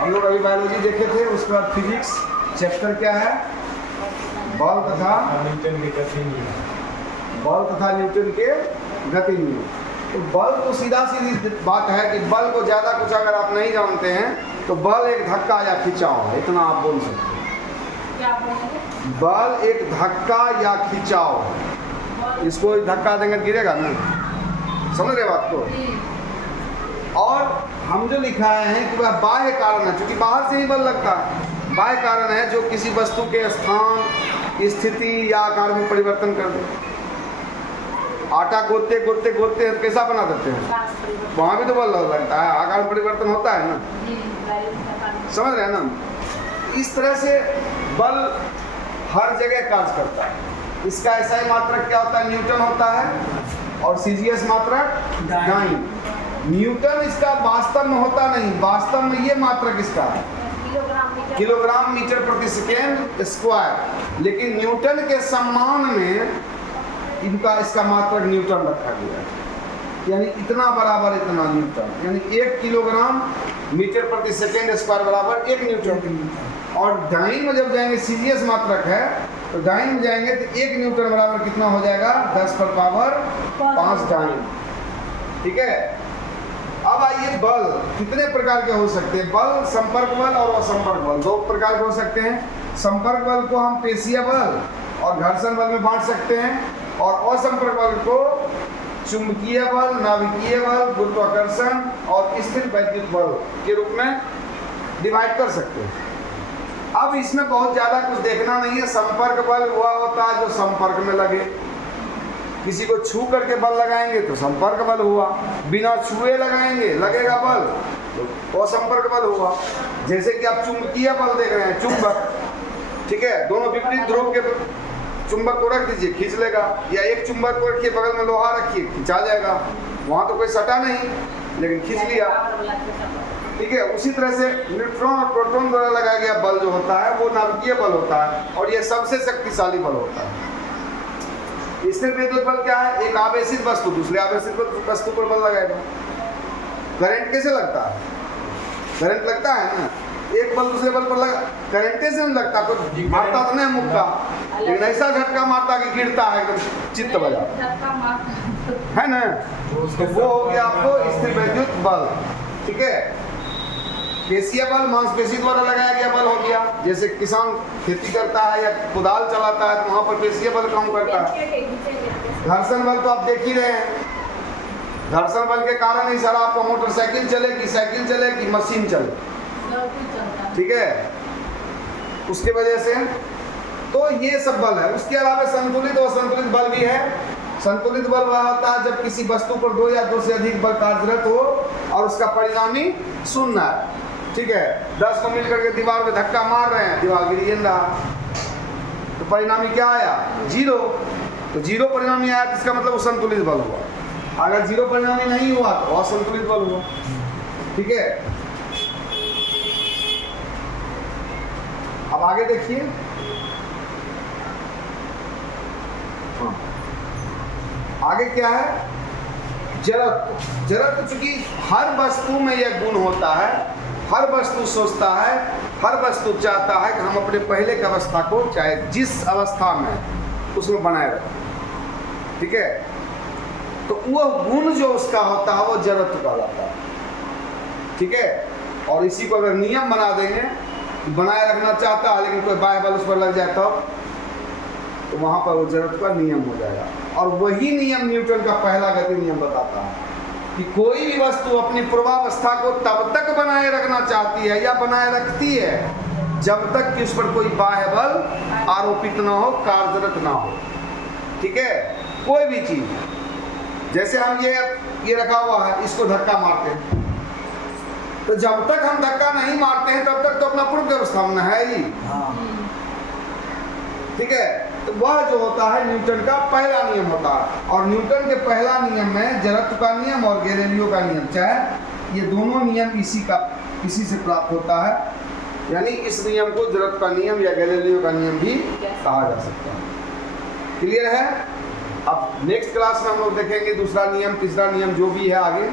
हम लोग अभी बायोलॉजी देखे थे, उसके बाद फिजिक्स चैप्टर क्या है, बल तथा न्यूटन के गति नियम। बल तथा न्यूटन के गति नियम। तो बल तो सीधा सीधी बात है कि बल को ज़्यादा कुछ अगर आप नहीं जानते हैं तो बल एक धक्का या खिंचाव है, इतना आप बोल सकते हैं। क्या बोलेंगे? बल एक धक्का या खिंचाव है। इसको धक्का देंगे गिरेगा ना, समझ रहे बात को। और हम जो लिखाए हैं कि वह बाह्य कारण है, क्योंकि बाहर से ही बल लगता है। बाह्य कारण है जो किसी वस्तु के स्थान, स्थिति या आकार में परिवर्तन कर दे। आटा गोदते गोदते गोदते कैसा बना देते हैं, वहाँ भी तो बल लगता है, आकार में परिवर्तन होता है ना, समझ रहे हैं ना। इस तरह से बल हर जगह कार्य करता है। इसका SI मात्रक क्या होता है, न्यूटन होता है, और CGS मात्रक डाइन। न्यूटन इसका वास्तव में होता नहीं, वास्तव में ये मात्रक इसका है किलोग्राम मीटर प्रति सेकेंड स्क्वायर, लेकिन न्यूटन के सम्मान में इसका मात्रक न्यूटन रखा गया है। यानी इतना बराबर इतना न्यूटन, यानी 1 किलोग्राम मीटर प्रति सेकेंड स्क्वायर बराबर 1 न्यूटन। और डाइन में जब जाएंगे, CGS मात्रक है, तो डाइन में जाएंगे तो 1 न्यूटन बराबर कितना हो जाएगा, 10 पर पावर 5 डाइन। ठीक है। अब आइए, बल कितने प्रकार के हो सकते हैं। बल संपर्क बल और असंपर्क बल, 2 प्रकार के हो सकते हैं। संपर्क बल को हम पेशीय बल और घर्षण बल में बांट सकते हैं, और असंपर्क बल को चुंबकीय बल, नाभिकीय बल, गुरुत्वाकर्षण और स्थिर वैद्युत बल के रूप में डिवाइड कर सकते हैं। अब इसमें बहुत ज़्यादा कुछ देखना नहीं है। संपर्क बल हुआ होता है जो संपर्क में लगे, किसी को छू करके बल लगाएंगे तो संपर्क बल हुआ, बिना छुए लगाएंगे लगेगा बल तो असंपर्क बल हुआ। जैसे कि आप चुंबकीय बल देख रहे हैं, चुंबक, ठीक है, दोनों विपरीत ध्रुव के चुंबक को रख दीजिए, खींच लेगा, या एक चुंबक को रखिए, बगल में लोहा रखिए, खिंचा जाएगा। वहाँ तो कोई सटा नहीं, लेकिन खींच लिया। ठीक है। उसी तरह से न्यूट्रॉन और प्रोटॉन द्वारा लगाया गया बल जो होता है वो नाभिकीय बल होता है, और यह सबसे शक्तिशाली बल होता है। स्थिर विद्युत बल क्या है, एक आवेशित वस्तु दूसरे आवेशित वस्तु पर बल लगाएगा। करंट कैसे लगता है, करंट लगता है ना, एक बल दूसरे बल पर लगा, करंटे से नहीं लगता, कोई मारता तो नहीं मुक्का, लेकिन ऐसा झटका मारता कि गिरता है एकदम चित्त बजा, है ना। तो वो हो गया आपको स्थिर विद्युत बल। ठीक है। पेशीय बल मांसपेशी द्वारा लगाया गया बल हो गया। जैसे किसान खेती करता है या कुदाल चलाता है तो वहाँ पर पेशीय बल काम करता है। घर्षण बल तो आप देख ही रहे हैं, घर्षण बल के कारण ही सर आपको मोटरसाइकिल चलेगी, साइकिल चलेगी, मशीन चलेगी। ठीक है, उसके वजह से तो ये सब बल है। उसके अलावा संतुलित और असंतुलित बल भी है। संतुलित बल वह होता है जब किसी वस्तु पर 2 या 2 से अधिक बल कार्यरत हो और उसका परिणामी शून्य है। ठीक है, 10 को मिलकर के दीवार पे धक्का मार रहे हैं, दीवार गिर रहा, तो परिणामी क्या आया, 0। तो 0 परिणामी आया तो इसका मतलब वो संतुलित बल हुआ। अगर 0 परिणामी नहीं हुआ तो असंतुलित बल हुआ। ठीक है। अब आगे देखिए, आगे क्या है, जड़त्व। जड़त्व चूंकि हर वस्तु में यह गुण होता है, हर वस्तु सोचता है, हर वस्तु चाहता है कि हम अपने पहले की अवस्था को, चाहे जिस अवस्था में, उसमें बनाए रखें। ठीक है। तो वह गुण जो उसका होता है वो जड़त्व कहलाता है। ठीक है। और इसी को अगर नियम बना देंगे, बनाए रखना चाहता है लेकिन कोई बाह्य बल उस पर लग जाए तो वहाँ पर वो जड़त्व का नियम हो जाएगा। और वही नियम न्यूटन का पहला गति नियम बताता है कि कोई भी वस्तु अपनी पूर्वावस्था को तब तक बनाए रखना चाहती है या बनाए रखती है जब तक कि उस पर कोई बाह्य बल आरोपित ना हो, कार्यरत ना हो। ठीक है। कोई भी चीज, जैसे हम ये रखा हुआ है, इसको धक्का मारते हैं, तो जब तक हम धक्का नहीं मारते हैं तब तक तो अपना पूर्व अवस्था में है ही। ठीक है। तो वह जो होता है न्यूटन का पहला नियम होता है। और न्यूटन के पहला नियम में जड़त्व का नियम और गैलीलियो का नियम, चाहे ये दोनों नियम इसी से प्राप्त होता है। यानी इस नियम को जड़त्व का नियम या गैलीलियो का नियम भी कहा जा सकता है। क्लियर है। अब नेक्स्ट क्लास में हम लोग देखेंगे दूसरा नियम, तीसरा नियम, जो भी है आगे।